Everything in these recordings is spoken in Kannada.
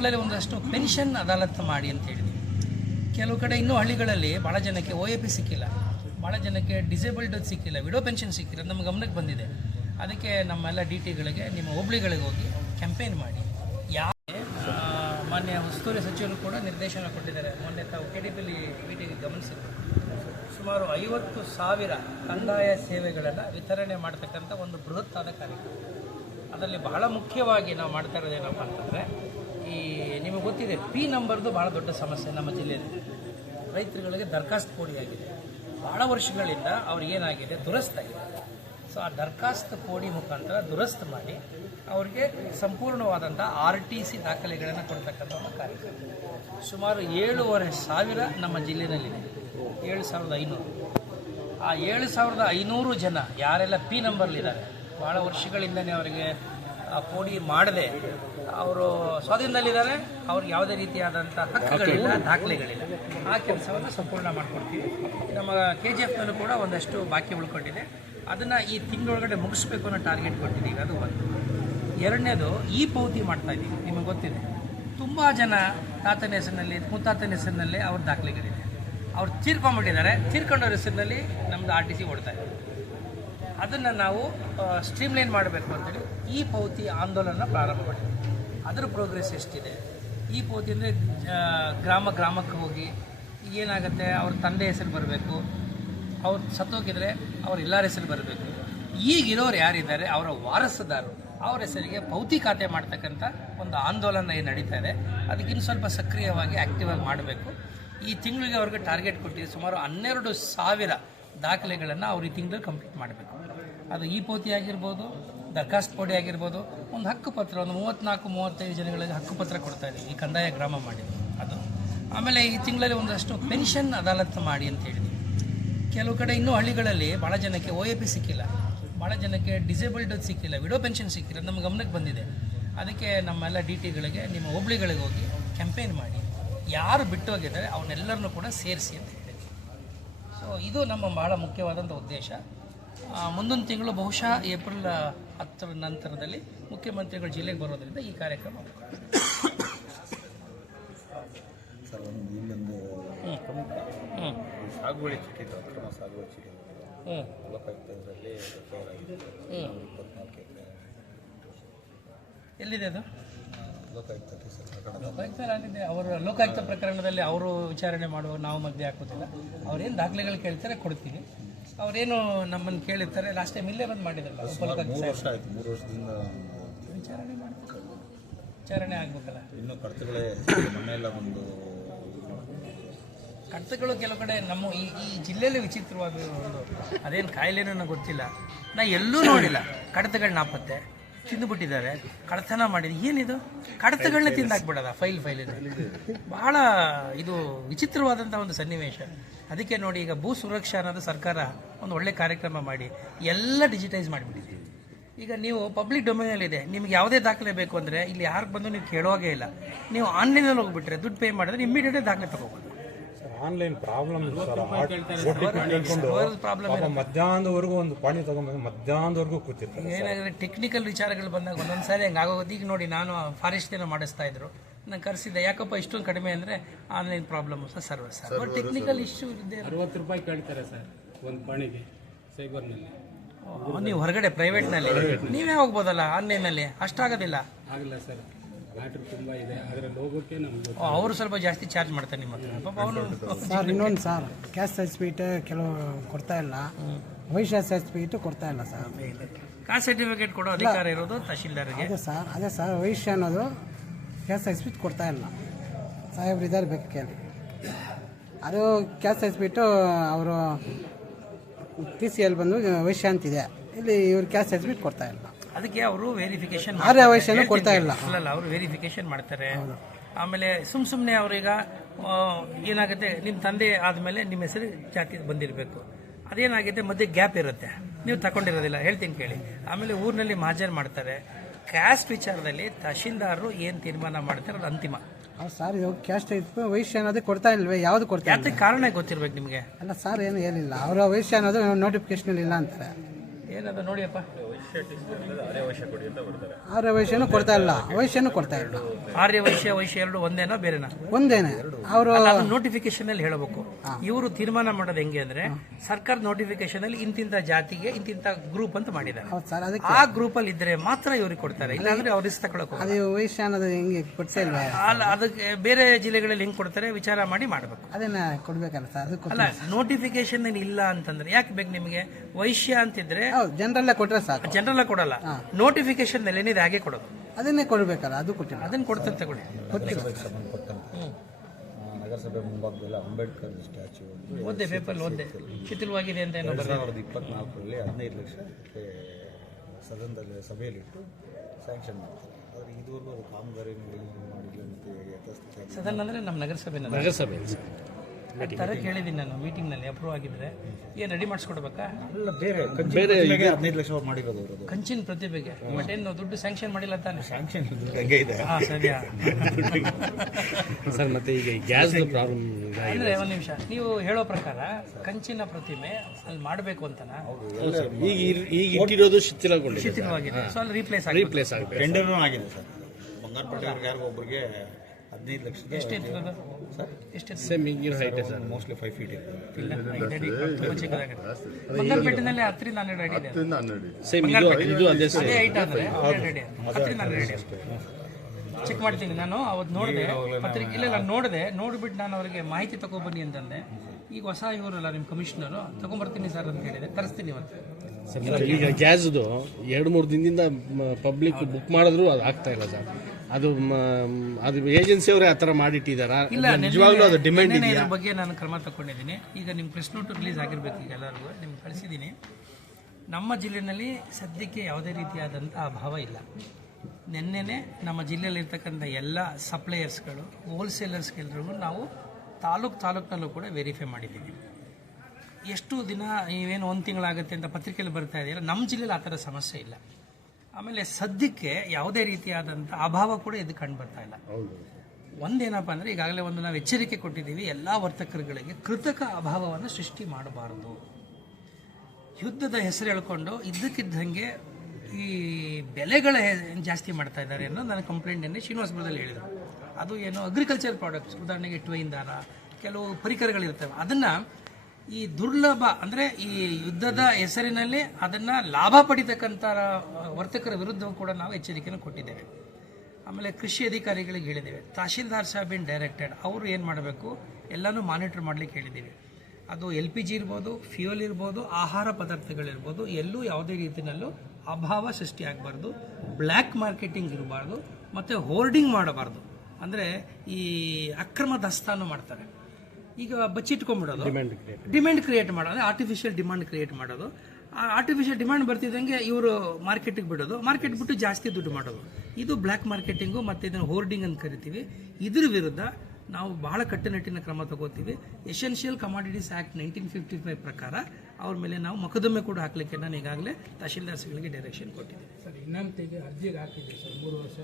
ತಿಂಗಳಲ್ಲಿ ಒಂದಷ್ಟು ಪೆನ್ಷನ್ ಅದಾಲತ್ ಮಾಡಿ ಅಂತ ಹೇಳಿದ್ವಿ. ಕೆಲವು ಕಡೆ ಇನ್ನೂ ಹಳ್ಳಿಗಳಲ್ಲಿ ಭಾಳ ಜನಕ್ಕೆ OAP ಸಿಕ್ಕಿಲ್ಲ, ಭಾಳ ಜನಕ್ಕೆ ಡಿಸೇಬಲ್ಡ್ ಸಿಕ್ಕಿಲ್ಲ, ವಿಡೋ ಪೆನ್ಷನ್ ಸಿಕ್ಕಿಲ್ಲ. ನಮ್ಮ ಗಮನಕ್ಕೆ ಬಂದಿದೆ. ಅದಕ್ಕೆ ನಮ್ಮೆಲ್ಲ DTಗಳಿಗೆ, ನಿಮ್ಮ ಹೋಬಳಿಗಳಿಗೆ ಹೋಗಿ ಕ್ಯಾಂಪೇನ್ ಮಾಡಿ. ಮಾನ್ಯ ಉಸ್ತುವಾರಿ ಸಚಿವರು ಕೂಡ ನಿರ್ದೇಶನ ಕೊಟ್ಟಿದ್ದಾರೆ. ಮೊನ್ನೆ ತಾವು KDPಲಿ ಮೀಟಿಂಗ್ ಗಮನಿಸಿದ್ರು. ಸುಮಾರು 50,000 ಕಂದಾಯ ಸೇವೆಗಳನ್ನು ವಿತರಣೆ ಮಾಡ್ತಕ್ಕಂಥ ಒಂದು ಬೃಹತ್ತಾದ ಕಾರ್ಯಕ್ರಮ. ಅದರಲ್ಲಿ ಬಹಳ ಮುಖ್ಯವಾಗಿ ನಾವು ಮಾಡ್ತಾ ಇರೋದೇನಪ್ಪ ಅಂತಂದರೆ, ಈ ನಿಮಗೆ ಗೊತ್ತಿದೆ P ನಂಬರ್ದು ಭಾಳ ದೊಡ್ಡ ಸಮಸ್ಯೆ ನಮ್ಮ ಜಿಲ್ಲೆಯಲ್ಲಿ. ರೈತರುಗಳಿಗೆ ದರಖಾಸ್ತು ಕೋಡಿಯಾಗಿದೆ. ಭಾಳ ವರ್ಷಗಳಿಂದ ಅವ್ರಿಗೇನಾಗಿದೆ, ದುರಸ್ತಾಗಿದೆ. ಸೊ ಆ ದರಖಾಸ್ತು ಕೋಡಿ ಮುಖಾಂತರ ದುರಸ್ತು ಮಾಡಿ ಅವ್ರಿಗೆ ಸಂಪೂರ್ಣವಾದಂಥ RTC ದಾಖಲೆಗಳನ್ನು ಕೊಡ್ತಕ್ಕಂಥ ಒಂದು ಕಾರ್ಯಕ್ರಮ. ಸುಮಾರು 7,500 ನಮ್ಮ ಜಿಲ್ಲೆಯಲ್ಲಿದೆ. 7,500. ಆ 7,500 ಜನ ಯಾರೆಲ್ಲ P ನಂಬರ್ಲಿದ್ದಾರೆ, ಭಾಳ ವರ್ಷಗಳಿಂದನೇ ಅವರಿಗೆ ಆ ಕೋಡಿ ಮಾಡದೆ ಅವರು ಸ್ವಾಧೀನದಲ್ಲಿದ್ದಾರೆ, ಅವ್ರಿಗೆ ಯಾವುದೇ ರೀತಿಯಾದಂಥ ಹಕ್ಕುಗಳಿಲ್ಲ, ದಾಖಲೆಗಳಿಲ್ಲ. ಆ ಕೆಲಸವನ್ನು ಸಂಪೂರ್ಣ ಮಾಡಿಕೊಡ್ತೀವಿ. ನಮ್ಮ KGFನಲ್ಲೂ ಕೂಡ ಒಂದಷ್ಟು ಬಾಕಿ ಉಳ್ಕೊಂಡಿದೆ. ಅದನ್ನು ಈ ತಿಂಗಳೊಳಗಡೆ ಮುಗಿಸ್ಬೇಕು ಅನ್ನೋ ಟಾರ್ಗೆಟ್ ಕೊಟ್ಟಿದ್ದೀವಿ. ಅದು ಒಂದು. ಎರಡನೇದು ಪೌತಿ ಮಾಡ್ತಾಯಿದ್ದೀವಿ. ನಿಮಗೆ ಗೊತ್ತಿದೆ, ತುಂಬ ಜನ ತಾತನ ಹೆಸರಿನಲ್ಲಿ, ಮುತ್ತಾತನ ಹೆಸರಿನಲ್ಲೇ ಅವ್ರ ದಾಖಲೆಗಳಿದೆ. ಅವ್ರು ತೀರ್ಕೊಂಡ್ಬಿಟ್ಟಿದ್ದಾರೆ. ತೀರ್ಕೊಂಡವ್ರ ಹೆಸರಿನಲ್ಲಿ ನಮ್ಮದು RTC ಓಡ್ತಾ ಇದೆ. ಅದನ್ನು ನಾವು ಸ್ಟ್ರೀಮ್ಲೈನ್ ಮಾಡಬೇಕು ಅಂತೇಳಿ ಪೌತಿ ಆಂದೋಲನ ಪ್ರಾರಂಭ ಮಾಡಿದ್ವಿ. ಅದರ ಪ್ರೋಗ್ರೆಸ್ ಎಷ್ಟಿದೆ? ಪೌತಿ ಅಂದರೆ ಗ್ರಾಮಕ್ಕೆ ಹೋಗಿ ಏನಾಗುತ್ತೆ, ಅವ್ರ ತಂದೆ ಹೆಸರು ಬರಬೇಕು, ಅವ್ರು ಸತ್ತೋಗಿದ್ರೆ ಅವ್ರ ಎಲ್ಲರ ಹೆಸರು ಬರಬೇಕು. ಈಗಿರೋರು ಯಾರಿದ್ದಾರೆ ಅವರ ವಾರಸುದಾರರು, ಅವ್ರ ಹೆಸರಿಗೆ ಪೌತಿ ಖಾತೆ ಮಾಡ್ತಕ್ಕಂಥ ಒಂದು ಆಂದೋಲನ ಏನು ನಡೀತಾ ಇದೆ. ಅದಕ್ಕಿನ್ನು ಸ್ವಲ್ಪ ಸಕ್ರಿಯವಾಗಿ ಆ್ಯಕ್ಟಿವ್ ಆಗಿ ಮಾಡಬೇಕು. ಈ ತಿಂಗಳಿಗೆ ಅವ್ರಿಗೆ ಟಾರ್ಗೆಟ್ ಕೊಟ್ಟಿದ್ದು ಸುಮಾರು 12,000 ದಾಖಲೆಗಳನ್ನು ಅವ್ರು ಈ ತಿಂಗಳಲ್ಲಿ ಕಂಪ್ಲೀಟ್ ಮಾಡಬೇಕು. ಅದು ಪೌತಿ ಆಗಿರ್ಬೋದು, ದರಖಾಸ್ತು ಕೋಡಿ ಆಗಿರ್ಬೋದು, ಒಂದು ಹಕ್ಕುಪತ್ರ, ಒಂದು 34-35 ಜನಗಳಿಗೆ ಹಕ್ಕುಪತ್ರ ಕೊಡ್ತಾ ಇದ್ದೀವಿ ಈ ಕಂದಾಯ ಗ್ರಾಮ ಮಾಡಿ. ಅದು ಆಮೇಲೆ ಈ ತಿಂಗಳಲ್ಲಿ ಒಂದಷ್ಟು ಪೆನ್ಷನ್ ಅದಾಲತ್ ಮಾಡಿ ಅಂತ ಹೇಳಿದ್ವಿ. ಕೆಲವು ಕಡೆ ಇನ್ನೂ ಹಳ್ಳಿಗಳಲ್ಲಿ ಭಾಳ ಜನಕ್ಕೆ OAP ಸಿಕ್ಕಿಲ್ಲ, ಭಾಳ ಜನಕ್ಕೆ ಡಿಸೇಬಲ್ಡ್ ಸಿಕ್ಕಿಲ್ಲ, ವಿಡೋ ಪೆನ್ಷನ್ ಸಿಕ್ಕಿಲ್ಲ. ನಮ್ಮ ಗಮನಕ್ಕೆ ಬಂದಿದೆ. ಅದಕ್ಕೆ ನಮ್ಮೆಲ್ಲ DTಗಳಿಗೆ, ನಿಮ್ಮ ಹೋಬಳಿಗಳಿಗೆ ಹೋಗಿ ಕ್ಯಾಂಪೇನ್ ಮಾಡಿ. ಯಾರು ಬಿಟ್ಟು ಹೋಗಿದ್ದಾರೆ ಅವನ್ನೆಲ್ಲರನ್ನೂ ಕೂಡ ಸೇರಿಸಿ ಅಂತ ಹೇಳಿದ್ವಿ. ಸೊ ಇದು ನಮ್ಮ ಭಾಳ ಮುಖ್ಯವಾದಂಥ ಉದ್ದೇಶ. ಮುಂದೊಂದು ತಿಂಗಳು ಬಹುಶಃ ಏಪ್ರಿಲ್ 10 ನಂತರದಲ್ಲಿ ಮುಖ್ಯಮಂತ್ರಿಗಳು ಜಿಲ್ಲೆಗೆ ಬರೋದ್ರಿಂದ ಈ ಕಾರ್ಯಕ್ರಮ ಸಾಗುವಳಿ ಚೀಟಿ, ಅಕ್ರಮ ಸಾಗುವಳಿ ಚೀಟಿ ಲೋಕಾಯುಕ್ತದಲ್ಲಿ ಎಲ್ಲಿದೆ ಅದು? ಲೋಕಾಯುಕ್ತ ಅವರು ಲೋಕಾಯುಕ್ತ ಪ್ರಕರಣದಲ್ಲಿ ಅವರು ವಿಚಾರಣೆ ಮಾಡುವ ನಾವು ಮಧ್ಯೆ ಹಾಕೋದಿಲ್ಲ. ಅವ್ರೇನು ದಾಖಲೆಗಳು ಕೇಳ್ತಾರೆ ಕೊಡ್ತೀವಿ. ಅವರೇನು ನಮ್ಮನ್ನು ಕೇಳಿರ್ತಾರೆ. ಲಾಸ್ಟ್ ಟೈಮ್ ಇಲ್ಲೇ ಬಂದು ಮಾಡಿದ್ರಲ್ಲ, 3 ವರ್ಷದಿಂದ ವಿಚಾರಣೆ ಮಾಡ್ತಾರೆ. ವಿಚಾರಣೆ ಆಗ್ಬೇಕಲ್ಲ. ಇನ್ನು ಕಡತಗಳೇ ಮನೆಯೆಲ್ಲ ಒಂದು ಕಡತಗಳು ಕೆಲವು ಕಡೆ ನಮ್ಮ ಈ ಜಿಲ್ಲೆಯಲ್ಲಿ ವಿಚಿತ್ರವಾದ ಒಂದು ಅದೇನು ಕಾಯಿಲೆನೂ ನನಗೆ ಗೊತ್ತಿಲ್ಲ. ನಾ ಎಲ್ಲೂ ನೋಡಿಲ್ಲ ಕಡತಗಳು ನಾಪತ್ತೆ, ತಿಂದುಬಿಟ್ಟಿದ್ದಾರೆ, ಕಡತನ ಮಾಡಿದ್ದು. ಏನಿದು ಕಡತಗಳನ್ನೇ ತಿಂದಾಕ್ಬಿಡೋದ ಫೈಲಿದೆ. ಭಾಳ ಇದು ವಿಚಿತ್ರವಾದಂಥ ಒಂದು ಸನ್ನಿವೇಶ. ಅದಕ್ಕೆ ನೋಡಿ, ಈಗ ಭೂ ಸುರಕ್ಷಾ ಅನ್ನೋದು ಸರ್ಕಾರ ಒಂದು ಒಳ್ಳೆ ಕಾರ್ಯಕ್ರಮ ಮಾಡಿ ಎಲ್ಲ ಡಿಜಿಟೈಸ್ ಮಾಡಿಬಿಟ್ಟಿದೆ. ಈಗ ನೀವು ಪಬ್ಲಿಕ್ ಡೊಮೇನಲ್ಲಿದೆ, ನಿಮ್ಗೆ ಯಾವುದೇ ದಾಖಲೆ ಬೇಕು ಅಂದರೆ ಇಲ್ಲಿ ಯಾರಿಗೆ ಬಂದು ನೀವು ಕೇಳೋಗೇ ಇಲ್ಲ. ನೀವು ಆನ್ಲೈನಲ್ಲಿ ಹೋಗ್ಬಿಟ್ರೆ ದುಡ್ಡು ಪೇ ಮಾಡಿದ್ರೆ ಇಮಿಡಿಯೇಟ್ ದಾಖಲೆ ತಗೋಬೋದು. ಆನ್ಲೈನ್ ಪ್ರಾಬ್ಲಮ್ ಮಧ್ಯಾಹ್ನದವರೆಗೂ ಒಂದು ಪಾಣಿ ತಗೊಂಡ್ಬಂದು ಮಧ್ಯಾಹ್ನದವರೆಗೂ ಕೂತಿರ್ತಾರೆ. ಏನಾಗಿದೆ ಟೆಕ್ನಿಕಲ್ ವಿಚಾರಗಳು ಬಂದಾಗ ಒಂದೊಂದ್ಸಾರಿ ಹಂಗೆ ಆಗೋದು. ಈಗ ನೋಡಿ, ನಾನು ಫಾರೆಸ್ಟ್ ಏನೋ ಮಾಡಿಸ್ತಾ ಇದ್ರು, ನಾನು ಕರೆಸಿದ್ದೆ. ಯಾಕಪ್ಪ ಇಷ್ಟೊಂದು ಕಡಿಮೆ ಅಂದರೆ online problem service. Technical issue ಇದೆ. 60 ರೂಪಾಯಿ ಕೇಳ್ತಾರೆ ಸರ್ ಒಂದು ಪಾಣಿಗೆ ಸೈಬರ್ನಲ್ಲಿ. ನೀವು ಹೊರಗಡೆ ಪ್ರೈವೇಟ್ನಲ್ಲಿ ನೀವೇ ಹೋಗ್ಬೋದಲ್ಲ, ಆನ್ಲೈನಲ್ಲಿ ಅಷ್ಟಾಗೋದಿಲ್ಲ. ಆಗಲ್ಲ ಸರ್, ಮ್ಯಾಟ್ರ್ ತುಂಬ ಇದೆ. ಅದರಲ್ಲಿ ಹೋಗೋಕ್ಕೆ ನಮ್ಗೆ ಅವರು ಸ್ವಲ್ಪ ಜಾಸ್ತಿ ಚಾರ್ಜ್ ಮಾಡ್ತಾರೆ ನಿಮ್ಮ ಹತ್ರ. ಪಾಪ ಅವನು ಸರ್ ಇನ್ನೊಂದು ಸರ್ ಕ್ಯಾಸ್ಟ್ ಸರ್ಟಿಫಿಕೇಟ್ ಕೆಲವು ಕೊಡ್ತಾ ಇಲ್ಲ, ವೈಶ್ಯ ಸರ್ಟಿಫಿಕೇಟ್ ಕೊಡ್ತಾ ಇಲ್ಲ ಸರ್. ಕಾಸ್ಟ್ ಸರ್ಟಿಫಿಕೇಟ್ ಕೊಡೋ ಅಧಿಕಾರ ಇರೋದು ತಹಶೀಲ್ದಾರ್ಗೆ. ಅದೇ ಸರ್ ವೈಶ್ಯ ಅನ್ನೋದು ಕ್ಯಾಸ್ಟ್ ಸರ್ಟಿಫಿಕೇಟ್ ಕೊಡ್ತಾ ಇಲ್ಲ. ಸಾಹೇಬ್ರು ಇದ್ದಾರೆ, ಬೇಕು ಕೇಳಿ. ಅದು ಕ್ಯಾಸ್ಟ್ ಸರ್ಟಿಫಿಕೇಟು ಅವರು PCL ಬಂದು ವೈಶ್ಯ ಅಂತಿದೆ, ಇಲ್ಲಿ ಇವ್ರು ಕ್ಯಾಸ್ಟ್ ಸರ್ಟಿಫಿಕೇಟ್ ಕೊಡ್ತಾ ಇಲ್ಲ. ಅದಕ್ಕೆ ಅವರು ವೆರಿಫಿಕೇಶನ್ ವೈಶ್ಯನೂ ಕೊಡ್ತಾ ಇಲ್ಲ. ಅಲ್ಲ, ಅವರು ವೆರಿಫಿಕೇಶನ್ ಮಾಡ್ತಾರೆ. ಆಮೇಲೆ ಸುಮ್ಮನೆ ಅವ್ರೀಗ ಏನಾಗುತ್ತೆ, ನಿಮ್ಮ ತಂದೆ ಆದಮೇಲೆ ನಿಮ್ಮ ಹೆಸರು ಜಾತಿ ಬಂದಿರಬೇಕು. ಅದೇನಾಗಿದೆ, ಮಧ್ಯೆ ಗ್ಯಾಪ್ ಇರುತ್ತೆ, ನೀವು ತಗೊಂಡಿರೋದಿಲ್ಲ. ಹೇಳ್ತೀನಿ ಕೇಳಿ. ಆಮೇಲೆ ಊರಿನಲ್ಲಿ ಮಹಾಜರ್ ಮಾಡ್ತಾರೆ. ಕ್ಯಾಸ್ಟ್ ವಿಚಾರದಲ್ಲಿ ತಹಶೀಲ್ದಾರರು ಏನು ತೀರ್ಮಾನ ಮಾಡ್ತಾರೆ ಅದು ಅಂತಿಮ. ಸರ್ ಇದು ಕ್ಯಾಸ್ಟ್ ವೈಶ್ಯ ಅನ್ನೋದೇ ಕೊಡ್ತಾ ಇಲ್ವೇ? ಯಾವುದು ಕೊಡ್ತಾ ಇಲ್ಲ? ಯಾಕೆ ಕಾರಣ ಗೊತ್ತಿರ್ಬೇಕು ನಿಮಗೆ. ಅಲ್ಲ ಸರ್, ಏನು ಹೇಳಿಲ್ಲ. ಅವರ ವೈಶ್ಯ ಅನ್ನೋದು ನೋಟಿಫಿಕೇಶನ್ ಇಲ್ಲ ಅಂತಾರೆ. ಏನದು ನೋಡಿಯಪ್ಪ. ಆರ್ಯ ವೈಶ್ಯನೂ ಕೊಡ್ತಾ ಇಲ್ಲ, ವೈಶ್ಯನೂ ಕೊಡ್ತಾ ಇಲ್ಲ. ಆರ್ಯ ವೈಶ್ಯ ಎರಡು ಒಂದೇನಾ ಬೇರೆನಾ? ಒಂದೇನೆ. ಅವರು ನೋಟಿಫಿಕೇಶನ್ ಅಲ್ಲಿ ಹೇಳಬೇಕು. ಇವರು ತೀರ್ಮಾನ ಮಾಡೋದು ಹೆಂಗೆ ಅಂದ್ರೆ ಸರ್ಕಾರ ನೋಟಿಫಿಕೇಶನ್ ಅಲ್ಲಿ ಇಂತಿಂತ ಜಾತಿಗೆ ಇಂತಿಂತ ಗ್ರೂಪ್ ಅಂತ ಮಾಡಿದ್ದಾರೆ. ಹೌದು ಸರ್, ಅದಕ್ಕೆ ಆ ಗ್ರೂಪ್ ಅಲ್ಲಿ ಇದ್ರೆ ಮಾತ್ರ ಇವ್ರಿಗೆ ಕೊಡ್ತಾರೆ, ಇಲ್ಲಾಂದ್ರೆ ಅವ್ರ ರಿಸ್ಕ್ ತಗೊಳಕ್ ಅದು ವೈಶ್ಯ ಅನ್ನೋದು ಹೆಂಗೆ ಕೊಡ್ತಾ ಇಲ್ವಾ? ಅಲ್ಲ, ಅದಕ್ಕೆ ಬೇರೆ ಜಿಲ್ಲೆಗಳಲ್ಲಿ ಹೆಂಗ್ ಕೊಡ್ತಾರೆ ವಿಚಾರ ಮಾಡಿ ಮಾಡಬೇಕು. ಅದನ್ನ ಕೊಡ್ಬೇಕಲ್ಲ ಸರ್, ಅದು ಅಲ್ಲ, ನೋಟಿಫಿಕೇಶನ್ ಇಲ್ಲ ಅಂತಂದ್ರೆ ಯಾಕೆ ಬೇಕು ನಿಮಗೆ? ವೈಶ್ಯ ಅಂತಿದ್ರೆ ಹೌದು ಜನರಲ್ಲೇ ಕೊಟ್ರೆ ಸಾಕು. ಜನರಲ್ಲ ಕೊಡಲ್ಲ, ನೋಟಿಫಿಕೇಶನ್ ನಲ್ಲಿ ಏನಿದೆ ಹಾಗೆ ಕೊಡೋದು. ಅದನ್ನೇ ಕೊಡ್ಬೇಕಲ್ಲ, ಅದು ಕೊಟ್ಟಿಲ್ಲ. ಅದನ್ನ ಕೊಡ್ತಾರೆ ತಗೊಳ್ಳಿ. ಸಂಬಂಧಪಟ್ಟಂತೆ ನಗರಸಭೆ ಮುಂಭಾಗದಲ್ಲಿ ಅಂಬೇಡ್ಕರ್ ಸ್ಟ್ಯಾಚ್ಯೂ ಓದ್ದೆ, ಪೇಪರ್ ಓದ್ದೆ, ಶಿಥಿಲವಾಗಿದೆ ಅಂತ ಏನೋ ಬರ್ತದೆ. 2024ರಲ್ಲಿ 15 ಲಕ್ಷ ಸದನದಲ್ಲಿ ಸಭೆಯಲ್ಲಿಟ್ಟು ಸ್ಯಾಂಕ್ಷನ್ ಮಾಡ್ತಾರೆ. ಆದರೆ ಇದುವರೆಗೂ ಅದು ಕಾಮಗಾರಿ ಮಾಡಿಲ್ಲ ಮತ್ತು ಯಥಾಸ್ಥಿತಿ ಸದನ ಅಂದ್ರೆ ನಮ್ಮ ನಗರಸಭೆ ತರ ಕೇಳಿದ್ದೀನಿ ನಾನು ಮೀಟಿಂಗ್ ನಲ್ಲಿ. ಅಪ್ರೂವ್ ಆಗಿದ್ರೆ ಏನ್ ರೆಡಿ ಮಾಡಿಸ್ಕೊಡ್ಬೇಕಾ? ಅಲ್ಲ, ಬೇರೆ 15 ಲಕ್ಷ ಮಾಡಿರೋದು ಅವರು ಕಂಚಿನ ಪ್ರತಿಭೆಗೆ. ಬಟ್ ಏನು ದುಡ್ಡು ಸ್ಯಾಂಕ್ಷನ್ ಮಾಡಿಲ್ಲ ತಾನೆ? ಸ್ಯಾಂಕ್ಷನ್ ಹಂಗೆ ಇದೆ. ಸರಿಯಾ ಸರ್, ಮತ್ತೆ ಈಗ ಗ್ಯಾಸ್ ಪ್ರಾಬ್ಲಮ್ ಅಂದ್ರೆ ಒಂದ್ ನಿಮಿಷ, ನೀವು ಹೇಳೋ ಪ್ರಕಾರ ಕಂಚಿನ ಪ್ರತಿಮೆ ಅಲ್ಲಿ ಮಾಡಬೇಕು ಅಂತನಾ? ಈಗ ಇಟ್ಟಿರೋದು ಶಿಥಿಲವಾಗಿದೆ, ಸೊ ಅಲ್ಲಿ ರಿಪ್ಲೇಸ್ ಆಗುತ್ತೆ. ಟೆಂಡರ್ನೂ ಆಗಿದೆ ಸರ್. ಬಂಗಾರಪೇಟೆ ಯಾರಿಗೋ ಒಬ್ಬರಿಗೆ 15 ಲಕ್ಷ. ಎಷ್ಟು ಇರ್ತದೆ ಸರ್? ಎಷ್ಟು ಸೇಮ್ ಹಿಂಗಿನ ಹೈಟ್ ಸರ್, ಮೋಸ್ಟ್ಲಿ 5 ಫೀಟ್ ಇದೆ. ಇಲ್ಲ, ಬಂಗಾರಪೇಟೆನಲ್ಲಿ 10 ರಿಂದ 12 ಅಡಿ ಇದೆ. ಸೇಮ್ ಇದು ಅದೇ ಅದೇ ಹೈಟ್ ಅಂದ್ರೆ 12 ಅಡಿ, 10 ರಿಂದ 12 ಅಡಿ ಅಷ್ಟೇ. ಚೆಕ್ ಮಾಡ್ತೀನಿ ನಾನು. ಅವತ್ತು ನೋಡಿದೆ ಪತ್ರಿಕೆ, ಇಲ್ಲ ನೋಡಿದೆ, ನೋಡ್ಬಿಟ್ಟು ನಾನು ಅವರಿಗೆ ಮಾಹಿತಿ ತಗೊಬನ್ನಿ ಅಂತಂದೆ. ಈಗ ಹೊಸ ಇವರಲ್ಲ ನಿಮ್ಮ ಕಮಿಷನರು, ತಗೊಂಬರ್ತೀನಿ ಸರ್ ಅಂತ ಹೇಳಿದೆ, ತರಿಸ್ತೀನಿ ಇವತ್ತು. ಈಗ ಗ್ಯಾಸ್ದು 2-3 ದಿನದಿಂದ ಪಬ್ಲಿಕ್ ಬುಕ್ ಮಾಡಿದ್ರು ಅದು ಆಗ್ತಾ ಇಲ್ಲ ಸರ್. ಅದು ಏಜೆನ್ಸಿ ಅವರೇ ಆ ಥರ ಮಾಡಿಟ್ಟಿದ್ದಾರಾ? ಇಲ್ಲ, ನಿಜವಾಗ್ಲೂ ಅದು ಡಿಮ್ಯಾಂಡ್ ಇದೆ. ಇದ್ರ ಬಗ್ಗೆ ನಾನು ಕ್ರಮ ತಗೊಂಡಿದ್ದೀನಿ. ಈಗ ನಿಮ್ಮ ಪ್ರೆಸ್ ನೋಟ್ ರಿಲೀಸ್ ಆಗಿರ್ಬೇಕು, ಈಗ ಎಲ್ಲರಿಗೂ ನಿಮ್ಗೆ ಕಳಿಸಿದ್ದೀನಿ. ನಮ್ಮ ಜಿಲ್ಲೆಯಲ್ಲಿ ಸದ್ಯಕ್ಕೆ ಯಾವುದೇ ರೀತಿಯಾದಂಥ ಅಭಾವ ಇಲ್ಲ. ನಿನ್ನೆನೆ ನಮ್ಮ ಜಿಲ್ಲೆಯಲ್ಲಿರ್ತಕ್ಕಂಥ ಎಲ್ಲ ಸಪ್ಲೈಯರ್ಸ್ಗಳು, ಹೋಲ್ಸೇಲರ್ಸ್ಗೆಲ್ಲರಿಗೂ ನಾವು ತಾಲೂಕಿನಲ್ಲೂ ಕೂಡ ವೆರಿಫೈ ಮಾಡಿದ್ದೀವಿ. ಎಷ್ಟು ದಿನ ನೀವೇನು 1 ತಿಂಗಳಾಗುತ್ತೆ ಅಂತ ಪತ್ರಿಕೆಯಲ್ಲಿ ಬರ್ತಾ ಇದೆಯಲ್ಲ, ನಮ್ಮ ಜಿಲ್ಲೆಯಲ್ಲಿ ಆ ಥರ ಸಮಸ್ಯೆ ಇಲ್ಲ. ಆಮೇಲೆ ಸದ್ಯಕ್ಕೆ ಯಾವುದೇ ರೀತಿಯಾದಂಥ ಅಭಾವ ಕೂಡ ಇದು ಕಂಡು ಬರ್ತಾ ಇಲ್ಲ. ಒಂದೇನಪ್ಪ ಅಂದರೆ, ಈಗಾಗಲೇ ಒಂದು ನಾವು ಎಚ್ಚರಿಕೆ ಕೊಟ್ಟಿದ್ದೀವಿ ಎಲ್ಲ ವರ್ತಕರುಗಳಿಗೆ, ಕೃತಕ ಅಭಾವವನ್ನು ಸೃಷ್ಟಿ ಮಾಡಬಾರ್ದು. ಯುದ್ಧದ ಹೆಸರು ಹೇಳ್ಕೊಂಡು ಇದ್ದಕ್ಕಿದ್ದಂಗೆ ಈ ಬೆಲೆಗಳ ಜಾಸ್ತಿ ಮಾಡ್ತಾ ಇದ್ದಾರೆ ಅನ್ನೋ ನನ್ನ ಕಂಪ್ಲೇಂಟನ್ನೇ ಶ್ರೀನಿವಾಸಪುರದಲ್ಲಿ ಹೇಳಿದರು. ಅದು ಏನು ಅಗ್ರಿಕಲ್ಚರ್ ಪ್ರಾಡಕ್ಟ್ಸ್, ಉದಾಹರಣೆಗೆ ಟ್ವೈನ್ ದಾರ, ಕೆಲವು ಪರಿಕರಗಳಿರ್ತವೆ, ಅದನ್ನು ಈ ದುರ್ಲಭ ಅಂದರೆ ಈ ಯುದ್ಧದ ಹೆಸರಿನಲ್ಲಿ ಅದನ್ನು ಲಾಭ ಪಡಿತಕ್ಕಂಥ ವರ್ತಕರ ವಿರುದ್ಧ ಕೂಡ ನಾವು ಎಚ್ಚರಿಕೆಯನ್ನು ಕೊಟ್ಟಿದ್ದೇವೆ. ಆಮೇಲೆ ಕೃಷಿ ಅಧಿಕಾರಿಗಳಿಗೆ ಹೇಳಿದ್ದೇವೆ, ತಹಶೀಲ್ದಾರ್ ಸಾಹೇಬ್ ಇನ್ ಡೈರೆಕ್ಟೆಡ್ ಅವರು ಏನು ಮಾಡಬೇಕು ಎಲ್ಲನೂ ಮಾನಿಟರ್ ಮಾಡಲಿಕ್ಕೆ ಹೇಳಿದ್ದೀವಿ. ಅದು LPG ಇರ್ಬೋದು, ಫ್ಯೂಯಲ್ ಇರ್ಬೋದು, ಆಹಾರ ಪದಾರ್ಥಗಳಿರ್ಬೋದು, ಎಲ್ಲೂ ಯಾವುದೇ ರೀತಿಯಲ್ಲೂ ಅಭಾವ ಸೃಷ್ಟಿ ಆಗಬಾರ್ದು, ಬ್ಲ್ಯಾಕ್ ಮಾರ್ಕೆಟಿಂಗ್ ಇರಬಾರ್ದು, ಮತ್ತು ಹೋರ್ಡಿಂಗ್ ಮಾಡಬಾರ್ದು. ಅಂದರೆ ಈ ಅಕ್ರಮ ದಾಸ್ತಾನು ಮಾಡ್ತಾರೆ. ಈಗ ಬಚ್ಚಿಟ್ಕೊಂಡ್ಬಿಡೋದು, ಡಿಮ್ಯಾಂಡ್ ಕ್ರಿಯೇಟ್ ಮಾಡೋದು, ಆರ್ಟಿಫಿಷಿಯಲ್ ಡಿಮಾಂಡ್ ಕ್ರಿಯೇಟ್ ಮಾಡೋದು. ಆ ಆರ್ಟಿಫಿಷಿಯಲ್ ಡಿಮಾಂಡ್ ಬರ್ತಿದ್ದಂಗೆ ಇವರು ಮಾರ್ಕೆಟಿಗೆ ಬಿಡೋದು, ಮಾರ್ಕೆಟ್ ಬಿಟ್ಟು ಜಾಸ್ತಿ ದುಡ್ಡು ಮಾಡೋದು. ಇದು ಬ್ಲ್ಯಾಕ್ ಮಾರ್ಕೆಟಿಂಗು ಮತ್ತು ಇದನ್ನು ಹೋರ್ಡಿಂಗ್ ಅಂತ ಕರಿತೀವಿ. ಇದ್ರ ವಿರುದ್ಧ ನಾವು ಬಹಳ ಕಟ್ಟುನಿಟ್ಟಿನ ಕ್ರಮ ತಗೋತೀವಿ. ಎಸೆನ್ಷಿಯಲ್ ಕಮಾಡಿಟೀಸ್ ಆ್ಯಕ್ಟ್ 1955 ಪ್ರಕಾರ ಅವ್ರ ಮೇಲೆ ನಾವು ಮೊಕದ್ದಮೆ ಕೂಡ ಹಾಕಲಿಕ್ಕೆ ನಾನು ಈಗಾಗಲೇ ತಹಶೀಲ್ದಾರ್ಸ್ಗಳಿಗೆ ಡೈರೆಕ್ಷನ್ ಕೊಟ್ಟಿದ್ದೀನಿ. ಸರ್, ಇನಾಮತಿಗೆ ಅರ್ಜಿಗೆ ಹಾಕಿದೆ ಸರ್, 3 ವರ್ಷ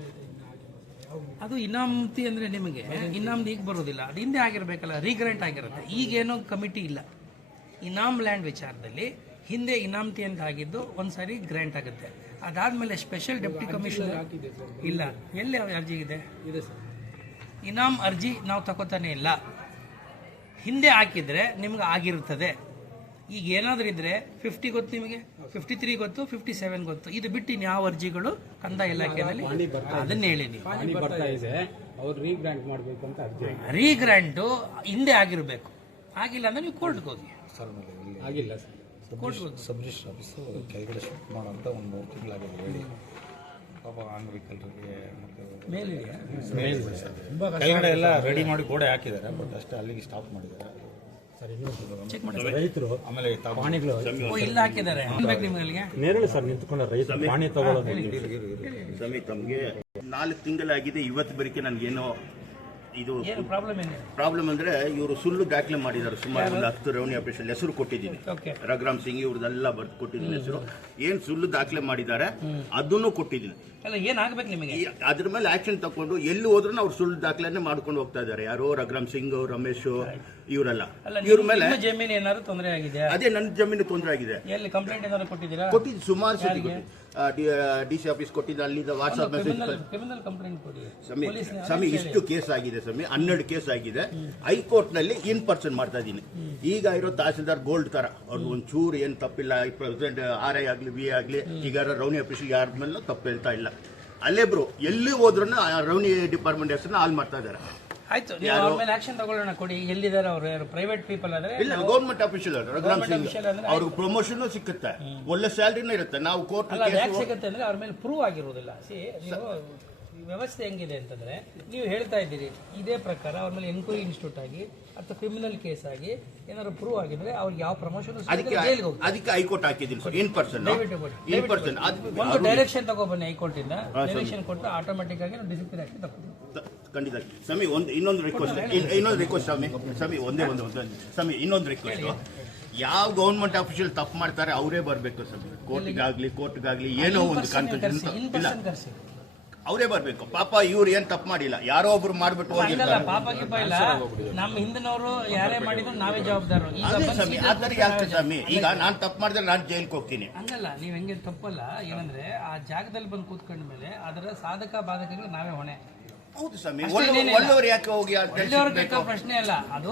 ಅದು ಇನಾಮತಿ ಅಂದರೆ ನಿಮಗೆ ಇನಾಮತಿ ಈಗ ಬರೋದಿಲ್ಲ, ಅದು ಹಿಂದೆ ಆಗಿರಬೇಕಲ್ಲ, ರೀಗ್ರಾಂಟ್ ಆಗಿರುತ್ತೆ. ಈಗೇನೋ ಕಮಿಟಿ ಇಲ್ಲ. ಇನಾಮ್ ಲ್ಯಾಂಡ್ ವಿಚಾರದಲ್ಲಿ ಹಿಂದೆ ಇನಾಮತಿ ಅಂತ ಆಗಿದ್ದು ಒಂದು ಸಾರಿ ಗ್ರಾಂಟ್ ಆಗುತ್ತೆ. ಅದಾದಮೇಲೆ ಸ್ಪೆಷಲ್ ಡೆಪ್ಟಿ ಕಮಿಷನರ್ ಇಲ್ಲ, ಎಲ್ಲಿ ಅರ್ಜಿ ಇದೆ? ಇನಾಮ್ ಅರ್ಜಿ ನಾವು ತಗೋತಾನೆ ಇಲ್ಲ. ಹಿಂದೆ ಹಾಕಿದರೆ ನಿಮ್ಗೆ ಆಗಿರುತ್ತದೆ. ಈಗ ಏನಾದರೂ ಇದ್ದರೆ 50 ಗೊತ್ತು ನಿಮಗೆ, 53 ಗೊತ್ತು, 57 ಗೊತ್ತು. ಇದು ಬಿಟ್ಟು ಇನ್ಯಾವ ಅರ್ಜಿಗಳು ಕಂದಾಯ ಇಲಾಖೆಯಲ್ಲಿ ಅದನ್ನ ಹೇಳಿ ನೀವು. ರೀಗ್ರಾಂಟು ಹಿಂದೆ ಆಗಿರಬೇಕು, ಆಗಿಲ್ಲ ಅಂದರೆ ನೀವು ಕೋರ್ಟ್ಗೆ ಹೋಗಿ. ಆಗಿಲ್ಲ ಸಬ್ ರಿಜಿಸ್ಟರ್ ಆಫೀಸು ಕೆಳಗಡೆ ಶಿಫ್ಟ್ ಮಾಡೋಂಥ ಒಂದು 3 ತಿಂಗಳಾಗಿದೆ ಹೇಳಿ. ಪಾಪ ಅಂಗವಿಕಲರಿಗೆ ಮತ್ತು ಕೆಳಗಡೆ ಎಲ್ಲ ರೆಡಿ ಮಾಡಿ ಗೋಡೆ ಹಾಕಿದ್ದಾರೆ, ಬಟ್ ಅಷ್ಟೇ ಅಲ್ಲಿಗೆ ಸ್ಟಾಪ್ ಮಾಡಿದ್ದಾರೆ. ಚೆಕ್ ಮಾಡಿ ರೈತರು ಆಮೇಲೆ ಪಾಣಿಗಳು ಇಲ್ಲ ಹಾಕಿದ್ದಾರೆ. ನಿಮಗೆ ನೇರಳೆ ಸರ್ ನಿಂತ್ಕೊಂಡ ರೈತರು ಪಾಣಿ ತಗೊಳ್ಳೋದು. ಸಮಿತ್ ನಮಗೆ 4 ತಿಂಗಳಾಗಿದೆ. ಇವತ್ತು ಬರೀಕೆ ನನಗೇನೋ ಇದು ಪ್ರಾಬ್ಲಮ್ ಅಂದ್ರೆ ಇವರು ಸುಳ್ಳು ದಾಖಲೆ ಮಾಡಿದ್ದಾರೆ. ಸುಮಾರು ಒಂದು 10 ರೆವೆನ್ಯೂ ಆಫೀಸಲ್ಲಿ ಹೆಸರು ಕೊಟ್ಟಿದ್ದೀನಿ, ರಘುರಾಮ್ ಸಿಂಗ್ ಇವ್ರದೆಲ್ಲ ಬರ್ದು ಕೊಟ್ಟಿದ್ದೀನಿ ಹೆಸರು. ಏನು ಸುಳ್ಳು ದಾಖಲೆ ಮಾಡಿದ್ದಾರೆ ಅದನ್ನು ಕೊಟ್ಟಿದ್ದೀನಿ. ಅಲ್ಲ ಏನಾಗ್ಬೇಕು ನಿಮಗೆ? ಅದ್ರ ಮೇಲೆ ಆಕ್ಷನ್ ತಗೊಂಡು ಎಲ್ಲಿ ಹೋದ್ರೂ ಅವ್ರು ಸುಳ್ಳು ದಾಖಲೆನೇ ಮಾಡ್ಕೊಂಡು ಹೋಗ್ತಾ ಇದ್ದಾರೆ. ಯಾರೋ ರಘುರಾಮ್ ಸಿಂಗ್, ರಮೇಶ್ ಇವರೆಲ್ಲ. ಇವ್ರ ಮೇಲೆ ಜಮೀನು ಏನಾದ್ರು ತೊಂದರೆ ಆಗಿದೆ? ಅದೇ ನನ್ನ ಜಮೀನು ತೊಂದರೆ ಆಗಿದೆ. ಎಲ್ಲಿ ಕಂಪ್ಲೇಂಟ್ ಏನಾದ್ರು ಕೊಟ್ಟಿದ್ದೀರಾ? ಕೊಟ್ಟಿದ್ದು ಸುಮಾರು ಸತಿ ಡಿಸಿ ಆಫೀಸ್ ಕೊಟ್ಟಿದ್ದು, ಅಲ್ಲಿಂದ ವಾಟ್ಸ್ಆಪ್ ಮೆಸೇಜ್. ಕ್ರಿಮಿನಲ್ ಕಂಪ್ಲೇಂಟ್ ಕೊಡಿ ಸ್ವಾಮಿ. ಇಷ್ಟು ಕೇಸ್ ಆಗಿದೆ ಸ್ವಾಮಿ, 12 ಕೇಸ್ ಆಗಿದೆ. ಹೈಕೋರ್ಟ್ ನಲ್ಲಿ ಇನ್ ಪರ್ಸನ್ ಮಾಡ್ತಾ ಇದ್ದೀನಿ. ಈಗ ಇರೋ ತಹಸೀಲ್ದಾರ್ ಗೋಲ್ಡ್ ತರ, ಅವ್ರಿಗೆ ಒಂಚೂರು ಏನು ತಪ್ಪಿಲ್ಲ. ಪ್ರೆಸಿಡೆಂಟ್ RI ಆಗ್ಲಿ BA ಆಗ್ಲಿ, ಈಗ ರೌನಿ ಆಫೀಸ್ ಯಾರ ಮೇಲೆ ತಪ್ಪು ಹೇಳ್ತಾ ಇಲ್ಲ. ಅಲ್ಲೇ ಬ್ರೋ ಎಲ್ಲಿ ಹೋದ್ರೂ ರೌನಿ ಡಿಪಾರ್ಟ್ಮೆಂಟ್ ಹೆಸರನ್ನ ಹಾಲ್ ಮಾಡ್ತಾ ಇದ್ದಾರೆ. ಆಯ್ತು, ನೀವು ಅವ್ರ ಮೇಲೆ ಆಕ್ಷನ್ ತಗೊಳ್ಳೋಣ. ಕೊಡಿ. ಎಲ್ಲಿದ್ದಾರೆ ಅವರು? ಯಾರು ಪ್ರೈವೇಟ್ ಪೀಪಲ್ ಆದ್ರೆ? ಇಲ್ಲ, ಗೌರ್ಮೆಂಟ್ ಆಫೀಷಿಯಲ್ ರಘುರಾಮ್ ಸಿಂಗ್. ಅವ್ರಿಗೆ ಪ್ರಮೋಷನ್ ಸಿಕ್ಕುತ್ತೆ, ಒಳ್ಳೆ ಸ್ಯಾಲರಿನೂ ಇರುತ್ತೆ. ನಾವು ಕೋರ್ಟ್ ಸಿಗುತ್ತೆ ಅಂದ್ರೆ ಅವ್ರ ಮೇಲೆ ಪ್ರೂವ್ ಆಗಿರುವುದಿಲ್ಲ. ನೀವು ವ್ಯವಸ್ಥೆ ಹೆಂಗಿದೆ ಅಂತಂದ್ರೆ, ನೀವು ಹೇಳ್ತಾ ಇದ್ದೀರಿ ಇದೇ ಪ್ರಕಾರ ಅವ್ರ ಮೇಲೆ ಎನ್ಕ್ವೈರಿ ಇನ್ಸ್ಟಿಟ್ಯೂಟ್ ಆಗಿ ಅಥವಾ ಕ್ರಿಮಿನಲ್ ಕೇಸ್ ಆಗಿ ಏನಾದ್ರು ಪ್ರೂವ್ ಆಗಿದ್ರೆ ಅವ್ರಿಗೆ ಯಾವ ಪ್ರಮೋಷನ್ ಅದಕ್ಕೆ ಹೈಕೋರ್ಟ್ ಹಾಕಿದ್ದೀನಿ. ಇನ್ ಪರ್ಸನ್ ಒಂದು ಡೈರೆಕ್ಷನ್ ತಗೊಬನ್ನಿ ಹೈಕೋರ್ಟ್ ಇಂದ. ಡೈರೆಕ್ಷನ್ ಕೊಟ್ಟು ಆಟೋಮೆಟಿಕ್ ಆಗಿ ನಾವು ಡಿಸಿಪ್ಲಿನ್ ಆಕ್ಷನ್ ತಗೊಳ್ತೀವಿ. ಖಂಡಿತ ಸ್ವಾಮಿ. ಇನ್ನೊಂದು ರಿಕ್ವೆಸ್ಟ್ ಸ್ವಾಮಿ, ಇನ್ನೊಂದು ರಿಕ್ವೆಸ್ಟ್. ಯಾವ ಗೌರ್ಮೆಂಟ್ ಆಫೀಷಿಯಲ್ ತಪ್ಪು ಮಾಡ್ತಾರೆ ಅವರೇ ಬರಬೇಕು ಸ್ವಾಮಿ. ಕೋರ್ಟ್ಗಾಗ್ಲಿ ಏನೋ ಒಂದು ಕಾನ್ಫಿಡೆನ್ಸ್ ಇಲ್ಲ, ಅವರೇ ಬರ್ಬೇಕು. ಪಾಪ ಇವ್ರು ಏನ್ ತಪ್ಪು ಮಾಡಿಲ್ಲ, ಯಾರೋ ಒಬ್ರು ಮಾಡ್ಬಿಟ್ಟು ಹೋಗಿರ್ತಾರೆ. ನಮ್ಮ ಹಿಂದಿನವರು ಯಾರೇ ಮಾಡಿದ್ರು ನಾವೇ ಜವಾಬ್ದಾರರು. ಯಾಕೆ ಸ್ವಾಮಿ? ಈಗ ನಾನ್ ತಪ್ಪು ಮಾಡಿದ್ರೆ ನಾನು ಜೈಲ್ಗೆ ಹೋಗ್ತೀನಿ. ಹಂಗಲ್ಲ, ನೀವ್ ಹೆಂಗೆ ತಪ್ಪಲ್ಲ. ಏನಂದ್ರೆ ಆ ಜಾಗದಲ್ಲಿ ಬಂದು ಕೂತ್ಕೊಂಡ ಮೇಲೆ ಅದರ ಸಾಧಕ ಬಾಧಕಗಳು ನಾವೇ ಹೊಣೆ. ಹೌದು ಸ್ವಾಮಿ. ಒಳ್ಳೆಯವರು ಯಾಕೆ ಹೋಗಿ ಪ್ರಶ್ನೆ ಅಲ್ಲ, ಅದು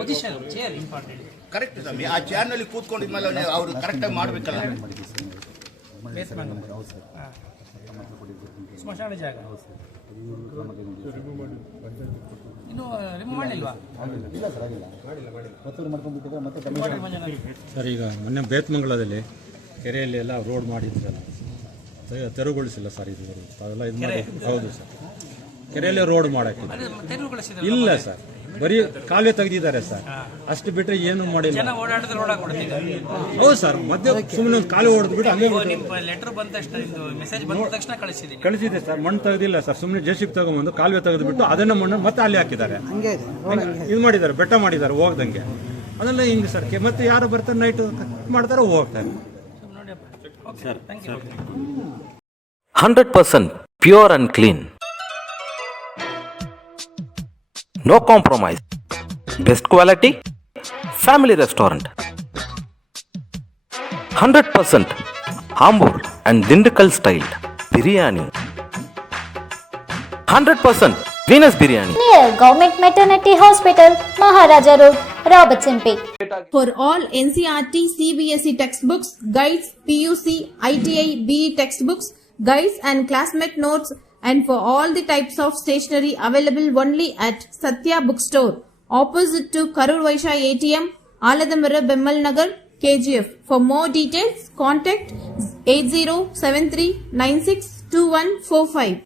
ಪೊಸಿಷನ್, ಚೇರ್ ಇಂಪಾರ್ಟೆಂಟ್. ಕರೆಕ್ಟ್ ಸ್ವಾಮಿ. ಆ ಚೇರ್ ನಲ್ಲಿ ಕೂತ್ಕೊಂಡಿದ್ಮೇಲೆ ಅವ್ರು ಕರೆಕ್ಟ್ ಆಗಿ ಮಾಡ್ಬೇಕಲ್ಲ. ಸ್ಮಶಾನ ಜಾಗ ಇನ್ನು ರಿಮೂವ್ ಮಾಡಲಿಲ್ವಾ? ಸರ್, ಈಗ ಮೊನ್ನೆ ಬೇತ್ಮಂಗಲದಲ್ಲಿ ಕೆರೆಯಲ್ಲಿ ಎಲ್ಲ ರೋಡ್ ಮಾಡಿದ್ರಲ್ಲ, ತೆರವುಗೊಳಿಸಿಲ್ಲ ಸರ್. ಇದು ಅವೆಲ್ಲ ಇದು ಮಾಡಿ. ಹೌದು ಸರ್, ಕೆರೆಯಲ್ಲೇ ರೋಡ್ ಮಾಡಕ್ಕೆ ಇಲ್ಲ ಸರ್. ಬರೀ ಕಾಲುವೆ ತೆಗೆದಿದ್ದಾರೆ ಸರ್, ಅಷ್ಟು ಬಿಟ್ಟರೆ ಏನು ಮಾಡಿಲ್ಲ. ಹೌದು ಸರ್, ಮಧ್ಯೆ ಸುಮ್ಮನೆ ಒಂದು ಕಾಲುವೆ ಹೊಡೆದ್ಬಿಟ್ಟು ಅಲ್ಲೇ ಲೆಟರ್ ಬಂದ ತಕ್ಷಣ, ಮೆಸೇಜ್ ಬಂದ ತಕ್ಷಣ ಕಳಿಸಿದೆ ಸರ್. ಮಣ್ಣು ತೆಗೆದಿಲ್ಲ ಸರ್, ಸುಮ್ಮನೆ JCB ತಗೊಂಡ್ಬಂದು ಕಾಲುವೆ ತೆಗೆದ್ಬಿಟ್ಟು ಅದನ್ನ ಮಣ್ಣು ಮತ್ತೆ ಅಲ್ಲಿ ಹಾಕಿದ್ದಾರೆ. ಇದು ಮಾಡಿದ್ದಾರೆ, ಬೆಟ್ಟ ಮಾಡಿದ್ದಾರೆ ಹೋಗ್ದಂಗೆ. ಅದೆಲ್ಲ ಹಿಂಗೆ ಸರ್. ಮತ್ತೆ ಯಾರು ಬರ್ತಾರೆ ನೈಟ್ ಮಾಡ್ತಾರೆ ಹೋಗ್ತಾರೆ. 100% pure and clean. No compromise. Best quality. Family restaurant. 100% Ambur and Dindigul style biryani. 100% Venus biryani. Near Government Maternity Hospital, Maharaja Road, Robertson Pay. For all NCERT, CBSE textbooks, guides, PUC, ITI, BE textbooks, guides and classmate notes, and for all the types of stationery available only at Satya Bookstore, opposite to Karur Vaishya ATM, Aladamara, Bemmal Nagar, KGF. For more details, contact 8073962145.